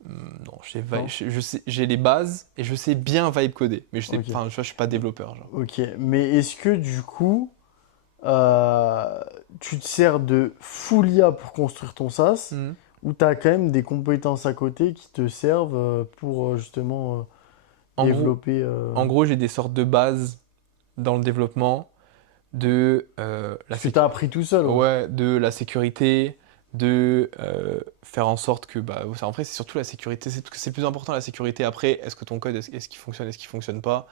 Non, non? j'ai les bases et je sais bien vibe coder, mais Ok. enfin, tu vois, je suis pas développeur, genre. Ok. Mais est-ce que du coup, euh, tu te sers de full IA pour construire ton SaaS Mhm. ou tu as quand même des compétences à côté qui te servent pour justement En gros, développer en gros, j'ai des sortes de bases dans le développement de ce que tu as appris tout seul, ouais. ouais, de la sécurité, de faire en sorte que, bah, en vrai, c'est surtout la sécurité, c'est le plus important la sécurité. Après, est-ce que ton code, est-ce qu'il fonctionne pas?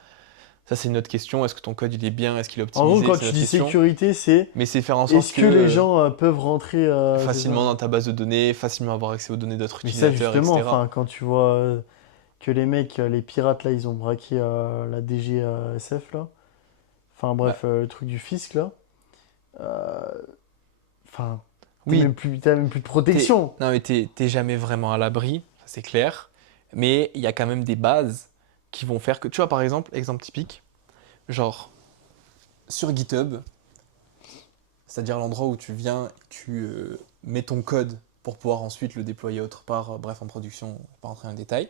Ça, c'est une autre question. Est-ce que ton code, il est bien, est-ce qu'il est En gros, optimisé? quand C'est une tu autre dis question. sécurité, c'est Mais c'est faire en sorte est-ce que que les gens peuvent rentrer, c'est facilement ça. dans ta base de données, facilement avoir accès aux données d'autres Mais ça, utilisateurs, justement, etc. enfin, quand tu vois que les mecs, les pirates, là, ils ont braqué la DGSF, là. Enfin, Bah, bref, le truc du fisc, là. Euh, Enfin, oui, t'as même plus de protection. non, mais t'es jamais vraiment à l'abri, ça c'est clair. Mais il y a quand même des bases qui vont faire que, tu vois, par exemple, exemple typique, genre sur GitHub, c'est-à-dire l'endroit où tu viens, tu mets ton code pour pouvoir ensuite le déployer autre part, bref, en production, on va pas rentrer dans le détail.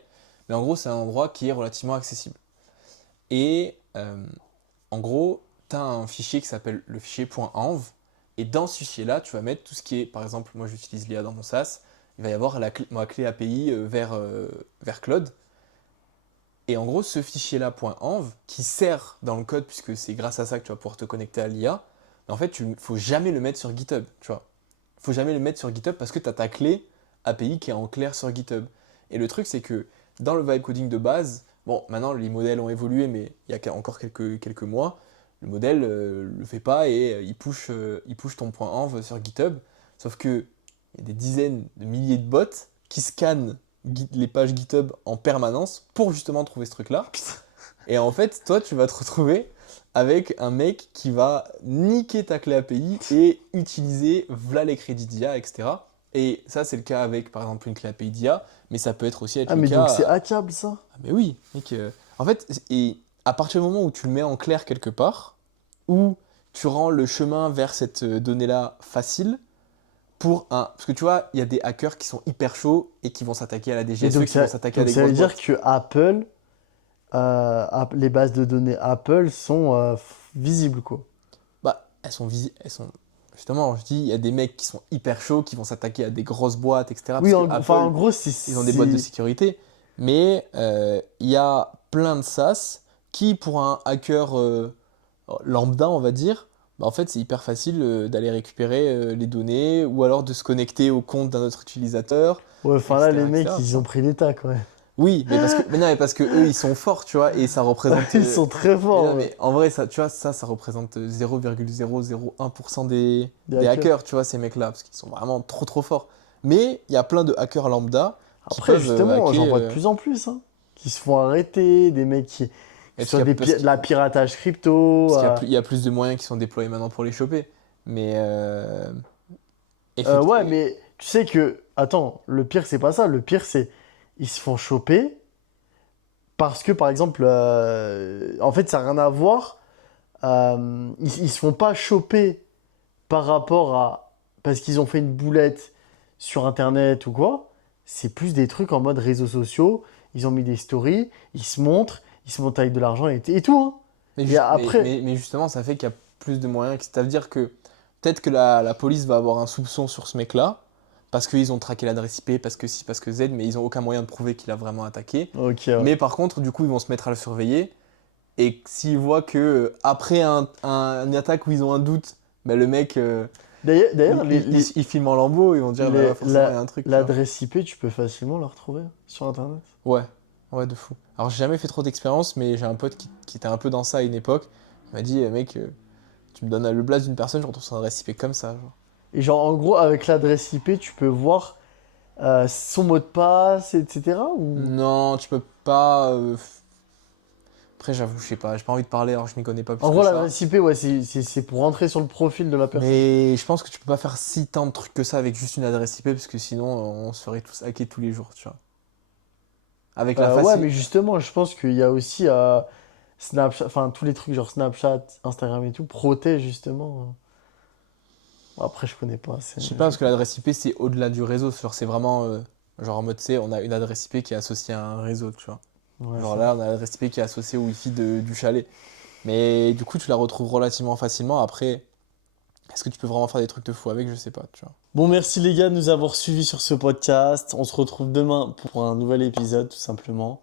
Mais en gros, c'est un endroit qui est relativement accessible. Et en gros, tu as un fichier qui s'appelle le fichier .env. Et dans ce fichier-là, tu vas mettre tout ce qui est, par exemple, moi j'utilise l'IA dans mon SaaS, il va y avoir ma clé API vers Claude. Et en gros, ce fichier-là, .env, qui sert dans le code, puisque c'est grâce à ça que tu vas pouvoir te connecter à l'IA, en fait, il ne faut jamais le mettre sur GitHub, tu vois. Il faut jamais le mettre sur GitHub parce que tu as ta clé API qui est en clair sur GitHub. Et le truc, c'est que dans le vibe coding de base, bon, maintenant les modèles ont évolué, mais il y a encore quelques mois, le modèle ne le fait pas et il push ton .env sur GitHub. Sauf que il y a des dizaines de milliers de bots qui scannent les pages GitHub en permanence pour justement trouver ce truc-là. Et en fait, toi, tu vas te retrouver avec un mec qui va niquer ta clé API et utiliser v'là les crédits d'IA, etc. Et ça, c'est le cas avec, par exemple, une clé API d'IA, mais ça peut être aussi être Ah, le mais donc cas. c'est hackable, ça? Ah, mais oui, mec. En fait, et à partir du moment où tu le mets en clair quelque part, où tu rends le chemin vers cette donnée-là facile, pour un. Parce que tu vois, il y a des hackers qui sont hyper chauds et qui vont s'attaquer à la Mais DGSE, qui vont s'attaquer à donc des ça veut grosses dire boîtes. que Apple les bases de données Apple sont visibles, quoi. Bah, elles sont... Justement, je dis, il y a des mecs qui sont hyper chauds, qui vont s'attaquer à des grosses boîtes, etc. Oui, Parce que enfin, en Apple, gros, ils ont des boîtes de sécurité. Mais il y a plein de SaaS qui, pour un hacker lambda, on va dire, bah, en fait, c'est hyper facile d'aller récupérer les données ou alors de se connecter au compte d'un autre utilisateur, Ouais, enfin là, les etc., mecs, etc., tu ils ont vois. pris l'état, quand même. Oui, mais non, mais parce que eux, ils sont forts, tu vois, et ça représente. Ils sont très Mais non, forts, ouais. mais en vrai, ça, tu vois, ça représente 0,001% Des des hackers. hackers, tu vois, ces mecs-là, parce qu'ils sont vraiment trop trop forts. Mais il y a plein de hackers lambda qui Après, peuvent justement, j'en hacker. vois de plus en plus, hein, qui se font arrêter, des mecs qui Parce sont qu'il y a, de la piratage crypto. il y a plus de moyens qui sont déployés maintenant pour les choper. Mais Ouais, effectivement. mais tu sais que, attends, le pire, c'est pas ça. Le pire, c'est ils se font choper parce que, par exemple, en fait, ça n'a rien à voir. Ils se font pas choper par rapport à parce qu'ils ont fait une boulette sur Internet ou quoi. C'est plus des trucs en mode réseaux sociaux. Ils ont mis des stories, ils se montrent avec de l'argent et tout, hein. Et après, Mais justement, ça fait qu'il y a plus de moyens. Ça veut dire que peut-être que la police va avoir un soupçon sur ce mec-là, parce qu'ils ont traqué l'adresse IP, parce que si, parce que Z, mais ils n'ont aucun moyen de prouver qu'il a vraiment attaqué. ok, ouais. Mais par contre, du coup, ils vont se mettre à le surveiller. Et s'ils voient que après une attaque où ils ont un doute, bah, le mec, D'ailleurs, il filme en lambeaux, ils vont dire, bah, forcément, il y a un truc, tu vois. l'adresse IP, tu peux facilement la retrouver sur Internet. Ouais, ouais, de fou. Alors, j'ai jamais fait trop d'expérience, mais j'ai un pote qui était un peu dans ça à une époque. Il m'a dit, mec, tu me donnes le blast d'une personne, je retrouve son adresse IP comme ça, genre. Et genre, en gros, avec l'adresse IP, tu peux voir son mot de passe, etc. Ou... Non, tu peux pas. Après, j'avoue, je sais pas, j'ai pas envie de parler, alors je m'y connais pas plus En que gros, ça. l'adresse IP, ouais, c'est pour rentrer sur le profil de la personne. Mais je pense que tu peux pas faire si tant de trucs que ça avec juste une adresse IP, parce que sinon, on se ferait tous hacker tous les jours, tu vois. Avec la Ouais, mais facilité. justement, je pense qu'il y a aussi Snapchat, enfin, tous les trucs genre Snapchat, Instagram et tout, protègent justement. Bon, après, je connais pas assez. Je sais pas, Je parce sais que pas. l'adresse IP, c'est au-delà du réseau. Genre, c'est vraiment. Genre, en mode, tu sais, on a une adresse IP qui est associée à un réseau, tu vois. Ouais, Genre c'est vrai. là, on a l'adresse IP qui est associée au Wi-Fi du chalet. Mais du coup, tu la retrouves relativement facilement. Après, est-ce que tu peux vraiment faire des trucs de fou avec? Je sais pas, tu vois. Bon, merci les gars de nous avoir suivis sur ce podcast. On se retrouve demain pour un nouvel épisode, tout simplement.